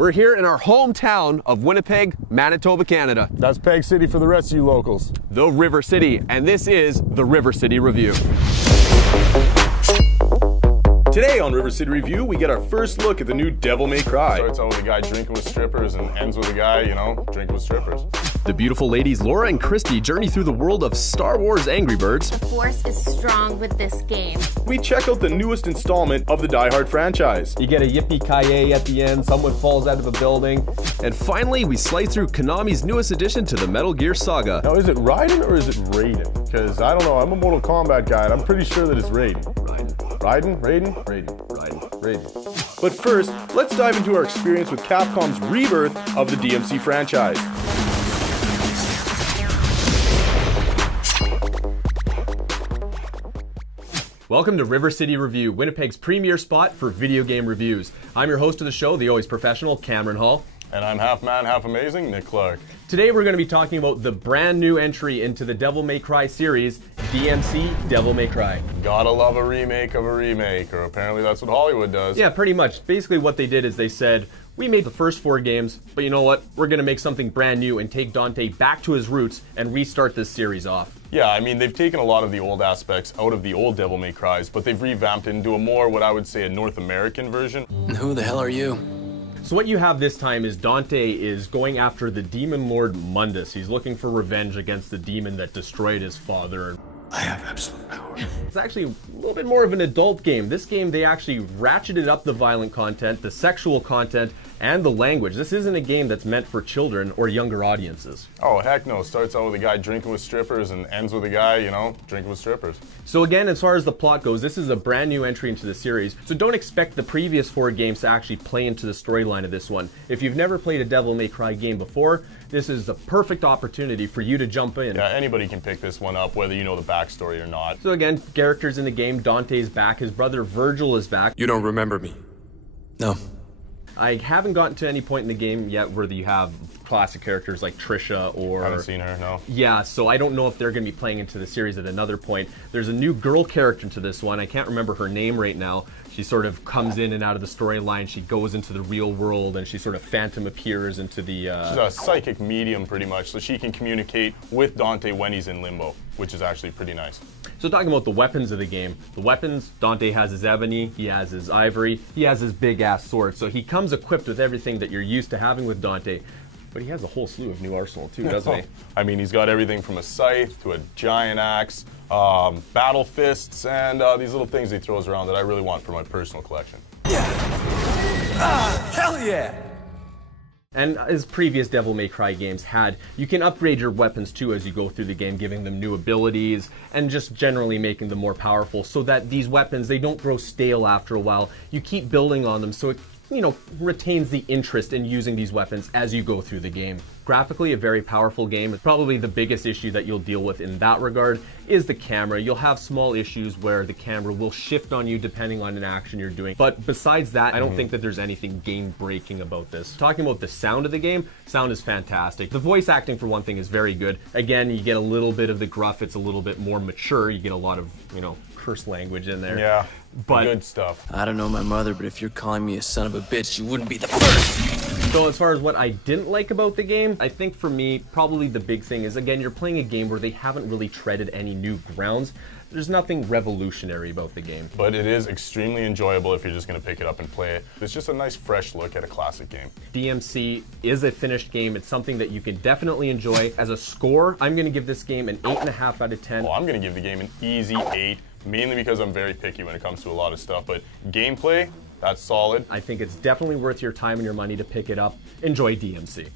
We're here in our hometown of Winnipeg, Manitoba, Canada. That's Peg City for the rest of you locals. The River City, and this is the River City Review. Today on River City Review, we get our first look at the new Devil May Cry. Starts out with a guy drinking with strippers and ends with a guy, you know, drinking with strippers. The beautiful ladies Laura and Christy journey through the world of Star Wars Angry Birds. The Force is strong with this game. We check out the newest installment of the Die Hard franchise. You get a yippee-ki-yay at the end, someone falls out of a building. And finally, we slice through Konami's newest addition to the Metal Gear saga. Now, is it Raiden or is it Raiden? Because I don't know, I'm a Mortal Kombat guy and I'm pretty sure that it's Raiden. Raiden? Raiden? Raiden. Raiden. Raiden. But first, let's dive into our experience with Capcom's rebirth of the DMC franchise. Welcome to River City Review, Winnipeg's premier spot for video game reviews. I'm your host of the show, the always professional Cameron Hall. And I'm half man, half amazing, Nick Clark. Today we're going to be talking about the brand new entry into the Devil May Cry series, DMC Devil May Cry. Gotta love a remake of a remake, or apparently that's what Hollywood does. Yeah, pretty much. Basically what they did is they said, we made the first 4 games, but you know what? We're going to make something brand new and take Dante back to his roots and restart this series off. Yeah, I mean, they've taken a lot of the old aspects out of the old Devil May Cries, but they've revamped it into a more, what I would say, a North American version. Who the hell are you? So what you have this time is Dante is going after the demon lord Mundus. He's looking for revenge against the demon that destroyed his father. I have absolute power. It's actually a little bit more of an adult game. This game, they actually ratcheted up the violent content, the sexual content, and the language. This isn't a game that's meant for children or younger audiences. Oh, heck no. Starts out with a guy drinking with strippers and ends with a guy, you know, drinking with strippers. So again, as far as the plot goes, this is a brand new entry into the series, so don't expect the previous 4 games to actually play into the storyline of this one. If you've never played a Devil May Cry game before, this is the perfect opportunity for you to jump in. Yeah, anybody can pick this one up, whether you know the backstory or not. So again, characters in the game, Dante's back, his brother Virgil is back. You don't remember me? No. I haven't gotten to any point in the game yet where you have classic characters like Trisha or... I haven't seen her, no. Yeah, so I don't know if they're going to be playing into the series at another point. There's a new girl character into this one. I can't remember her name right now. She sort of comes in and out of the storyline. She goes into the real world and she sort of phantom appears into the... She's a psychic medium pretty much, so she can communicate with Dante when he's in limbo, which is actually pretty nice. So talking about the weapons of the game, the weapons, Dante has his ebony, he has his ivory, he has his big ass sword. So he comes equipped with everything that you're used to having with Dante. But he has a whole slew of new arsenal too, doesn't he? I mean, he's got everything from a scythe to a giant axe, battle fists, and these little things he throws around that I really want for my personal collection. Yeah. Ah, hell yeah! And as previous Devil May Cry games had, you can upgrade your weapons too as you go through the game, giving them new abilities and just generally making them more powerful so that these weapons, they don't grow stale after a while. You keep building on them so it, you know, retains the interest in using these weapons as you go through the game. Graphically, a very powerful game. Probably the biggest issue that you'll deal with in that regard is the camera. You'll have small issues where the camera will shift on you depending on an action you're doing. But besides that, I don't think that there's anything game-breaking about this. Talking about the sound of the game, sound is fantastic. The voice acting, for one thing, is very good. Again, you get a little bit of the gruff. It's a little bit more mature. You get a lot of, you know, curse language in there. Yeah, but good stuff. I don't know my mother, but if you're calling me a son of a bitch, you wouldn't be the first. So as far as what I didn't like about the game, I think for me, probably the big thing is, again, you're playing a game where they haven't really treaded any new grounds. There's nothing revolutionary about the game. But it is extremely enjoyable if you're just going to pick it up and play it. It's just a nice fresh look at a classic game. DMC is a finished game. It's something that you can definitely enjoy. As a score, I'm going to give this game an 8.5 out of 10. Well, I'm going to give the game an easy 8, mainly because I'm very picky when it comes to a lot of stuff. But gameplay, that's solid. I think it's definitely worth your time and your money to pick it up. Enjoy DMC.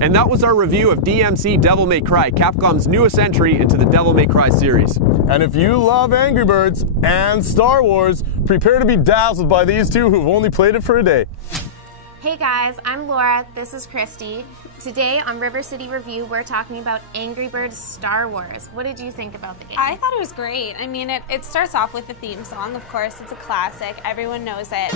And that was our review of DMC Devil May Cry, Capcom's newest entry into the Devil May Cry series. And if you love Angry Birds and Star Wars, prepare to be dazzled by these two who've only played it for a day. Hey guys, I'm Laura, this is Christy. Today on River City Review, we're talking about Angry Birds Star Wars. What did you think about the game? I thought it was great. I mean, it starts off with the theme song, of course. It's a classic. Everyone knows it.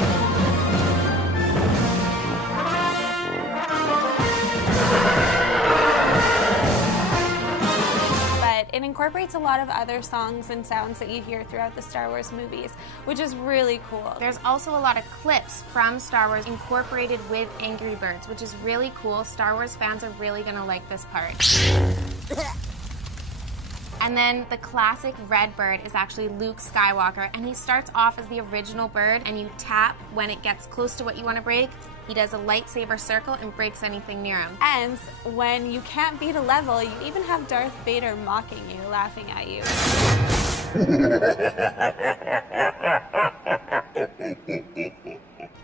But it incorporates a lot of other songs and sounds that you hear throughout the Star Wars movies, which is really cool. There's also a lot of clips from Star Wars incorporated with Angry Birds, which is really cool. Star Wars fans are really gonna like this part. And then the classic red bird is actually Luke Skywalker, and he starts off as the original bird, and you tap when it gets close to what you want to break. He does a lightsaber circle and breaks anything near him. And when you can't beat a level, you even have Darth Vader mocking you, laughing at you.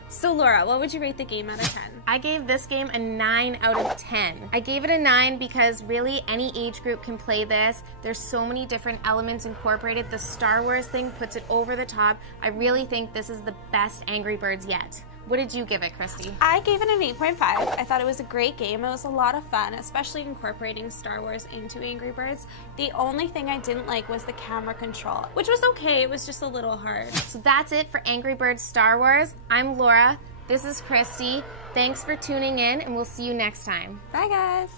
So Laura, what would you rate the game out of 10? I gave this game a 9 out of 10. I gave it a 9 because really any age group can play this. There's so many different elements incorporated. The Star Wars thing puts it over the top. I really think this is the best Angry Birds yet. What did you give it, Christy? I gave it an 8.5. I thought it was a great game. It was a lot of fun, especially incorporating Star Wars into Angry Birds. The only thing I didn't like was the camera control, which was okay. It was just a little hard. So that's it for Angry Birds Star Wars. I'm Laura. This is Christy. Thanks for tuning in, and we'll see you next time. Bye, guys.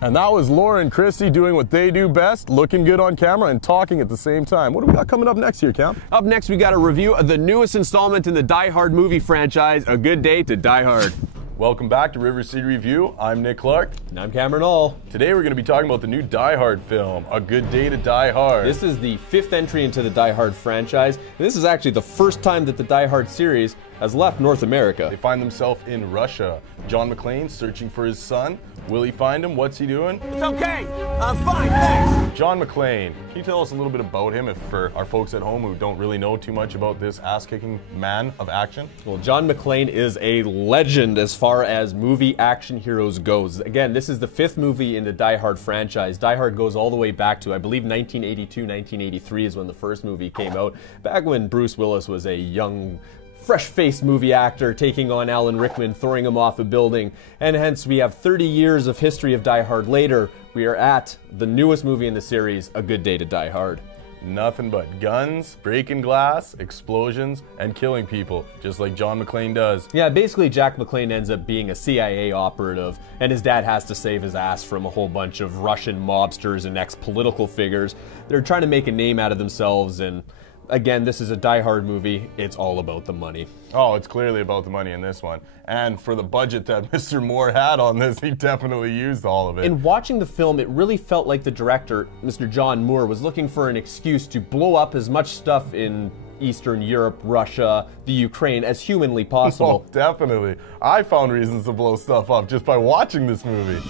And that was Laura and Christy doing what they do best, looking good on camera and talking at the same time. What do we got coming up next here, Cam? Up next, we got a review of the newest installment in the Die Hard movie franchise, A Good Day to Die Hard. Welcome back to River City Review. I'm Nick Clark. And I'm Cameron All. Today we're going to be talking about the new Die Hard film, A Good Day to Die Hard. This is the 5th entry into the Die Hard franchise. And this is actually the first time that the Die Hard series has left North America. They find themselves in Russia. John McClane searching for his son. Will he find him? What's he doing? It's okay. I'm fine, thanks. John McClane. Can you tell us a little bit about him, if for our folks at home who don't really know too much about this ass-kicking man of action? Well, John McClane is a legend as far as movie action heroes goes. Again, this is the 5th movie in the Die Hard franchise. Die Hard goes all the way back to, I believe, 1982, 1983 is when the first movie came out. Back when Bruce Willis was a young, fresh-faced movie actor taking on Alan Rickman, throwing him off a building. And hence we have 30 years of history of Die Hard later. We are at the newest movie in the series, A Good Day to Die Hard. Nothing but guns, breaking glass, explosions, and killing people, just like John McClane does. Yeah, basically Jack McClane ends up being a CIA operative, and his dad has to save his ass from a whole bunch of Russian mobsters and ex-political figures. They're trying to make a name out of themselves, and again, this is a Die Hard movie. It's all about the money. Oh, it's clearly about the money in this one. And for the budget that Mr. Moore had on this, he definitely used all of it. In watching the film, it really felt like the director, Mr. John Moore, was looking for an excuse to blow up as much stuff in Eastern Europe, Russia, the Ukraine as humanly possible. Oh, definitely. I found reasons to blow stuff up just by watching this movie.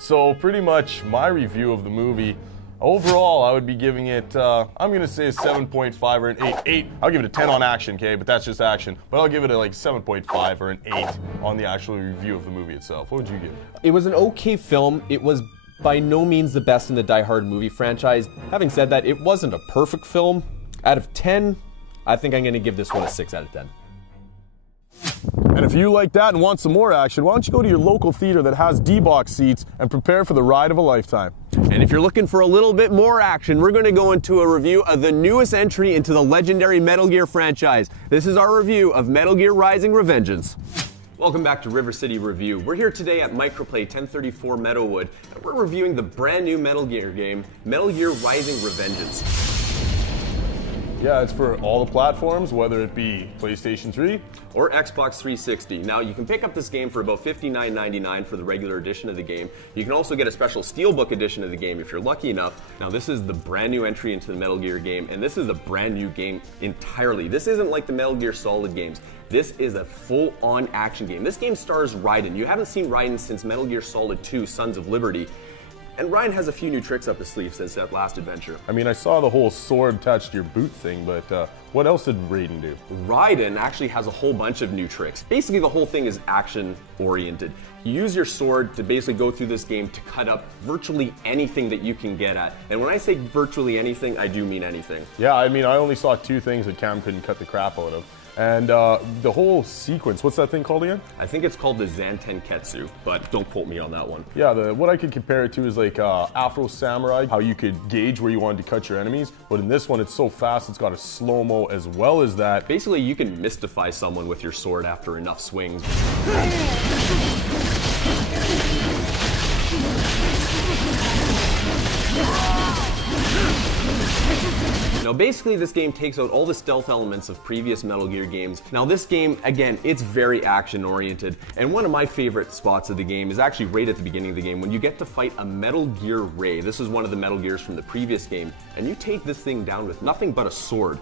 So pretty much my review of the movie, overall I would be giving it, I'm going to say a 7.5 or an 8. I'll give it a 10 on action, okay, but that's just action. But I'll give it a like 7.5 or an 8 on the actual review of the movie itself. What would you give? It was an okay film. It was by no means the best in the Die Hard movie franchise. Having said that, it wasn't a perfect film. Out of 10, I think I'm going to give this one a 6 out of 10. And if you like that and want some more action, why don't you go to your local theater that has D-box seats and prepare for the ride of a lifetime. And if you're looking for a little bit more action, we're going to go into a review of the newest entry into the legendary Metal Gear franchise. This is our review of Metal Gear Rising: Revengeance. Welcome back to River City Review. We're here today at Microplay 1034 Meadowwood, and we're reviewing the brand new Metal Gear game, Metal Gear Rising: Revengeance. Yeah, it's for all the platforms, whether it be PlayStation 3 or Xbox 360. Now, you can pick up this game for about $59.99 for the regular edition of the game. You can also get a special Steelbook edition of the game if you're lucky enough. Now, this is the brand new entry into the Metal Gear game, and this is a brand new game entirely. This isn't like the Metal Gear Solid games. This is a full-on action game. This game stars Raiden. You haven't seen Raiden since Metal Gear Solid 2: Sons of Liberty. And Raiden has a few new tricks up his sleeve since that last adventure. I mean, I saw the whole sword attached to your boot thing, but what else did Raiden do? Raiden actually has a whole bunch of new tricks. Basically, the whole thing is action-oriented. You use your sword to basically go through this game to cut up virtually anything that you can get at. And when I say virtually anything, I do mean anything. Yeah, I mean, I only saw 2 things that Cam couldn't cut the crap out of. And the whole sequence, what's that thing called again? I think it's called the Zantenketsu, but don't quote me on that one. Yeah, what I could compare it to is like Afro Samurai, how you could gauge where you wanted to cut your enemies. But in this one, it's so fast, it's got a slow-mo as well as that. Basically, you can mystify someone with your sword after enough swings. Now basically this game takes out all the stealth elements of previous Metal Gear games. Now this game, again, it's very action oriented, and one of my favorite spots of the game is actually right at the beginning of the game when you get to fight a Metal Gear Ray. This is one of the Metal Gears from the previous game, and you take this thing down with nothing but a sword.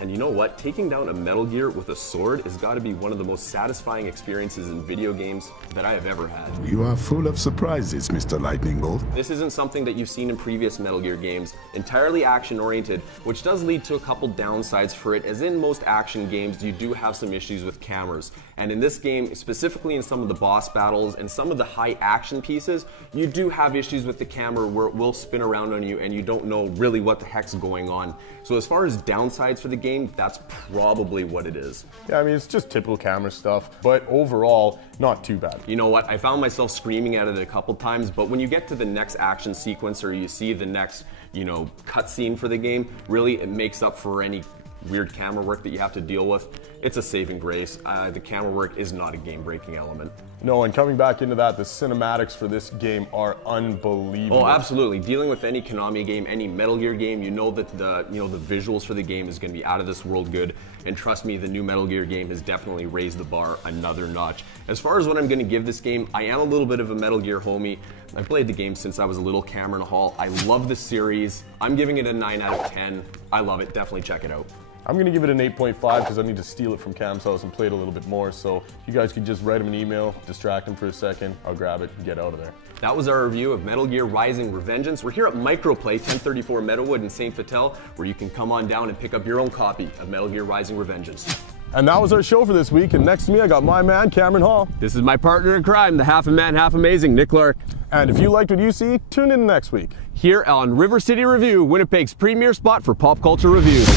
And you know what? Taking down a Metal Gear with a sword has got to be one of the most satisfying experiences in video games that I have ever had. You are full of surprises, Mr. Lightning Bolt. This isn't something that you've seen in previous Metal Gear games. Entirely action-oriented, which does lead to a couple downsides for it, as in most action games, you do have some issues with cameras. And in this game, specifically in some of the boss battles and some of the high action pieces, you do have issues with the camera where it will spin around on you and you don't know really what the heck's going on. So as far as downsides for the game, that's probably what it is. Yeah, I mean, it's just typical camera stuff, but overall, not too bad. You know what? I found myself screaming at it a couple times, but when you get to the next action sequence or you see the next, cutscene for the game, really it makes up for any weird camera work that you have to deal with. It's a saving grace. The camera work is not a game-breaking element. No, and coming back into that, the cinematics for this game are unbelievable. Oh, absolutely. Dealing with any Konami game, any Metal Gear game, you know that the visuals for the game is going to be out of this world good. And trust me, the new Metal Gear game has definitely raised the bar another notch. As far as what I'm going to give this game, I am a little bit of a Metal Gear homie. I've played the game since I was a little Cameron Hall. I love the series. I'm giving it a 9 out of 10. I love it. Definitely check it out. I'm going to give it an 8.5 because I need to steal it from Cam's house and play it a little bit more. So you guys can just write him an email, distract him for a second, I'll grab it and get out of there. That was our review of Metal Gear Rising: Revengeance. We're here at Microplay, 1034 Meadowood in St. Vital, where you can come on down and pick up your own copy of Metal Gear Rising: Revengeance. And that was our show for this week. And next to me, I got my man, Cameron Hall. This is my partner in crime, the half-a-man, half-amazing, Nick Clark. And if you liked what you see, tune in next week. Here on River City Review, Winnipeg's premier spot for pop culture reviews.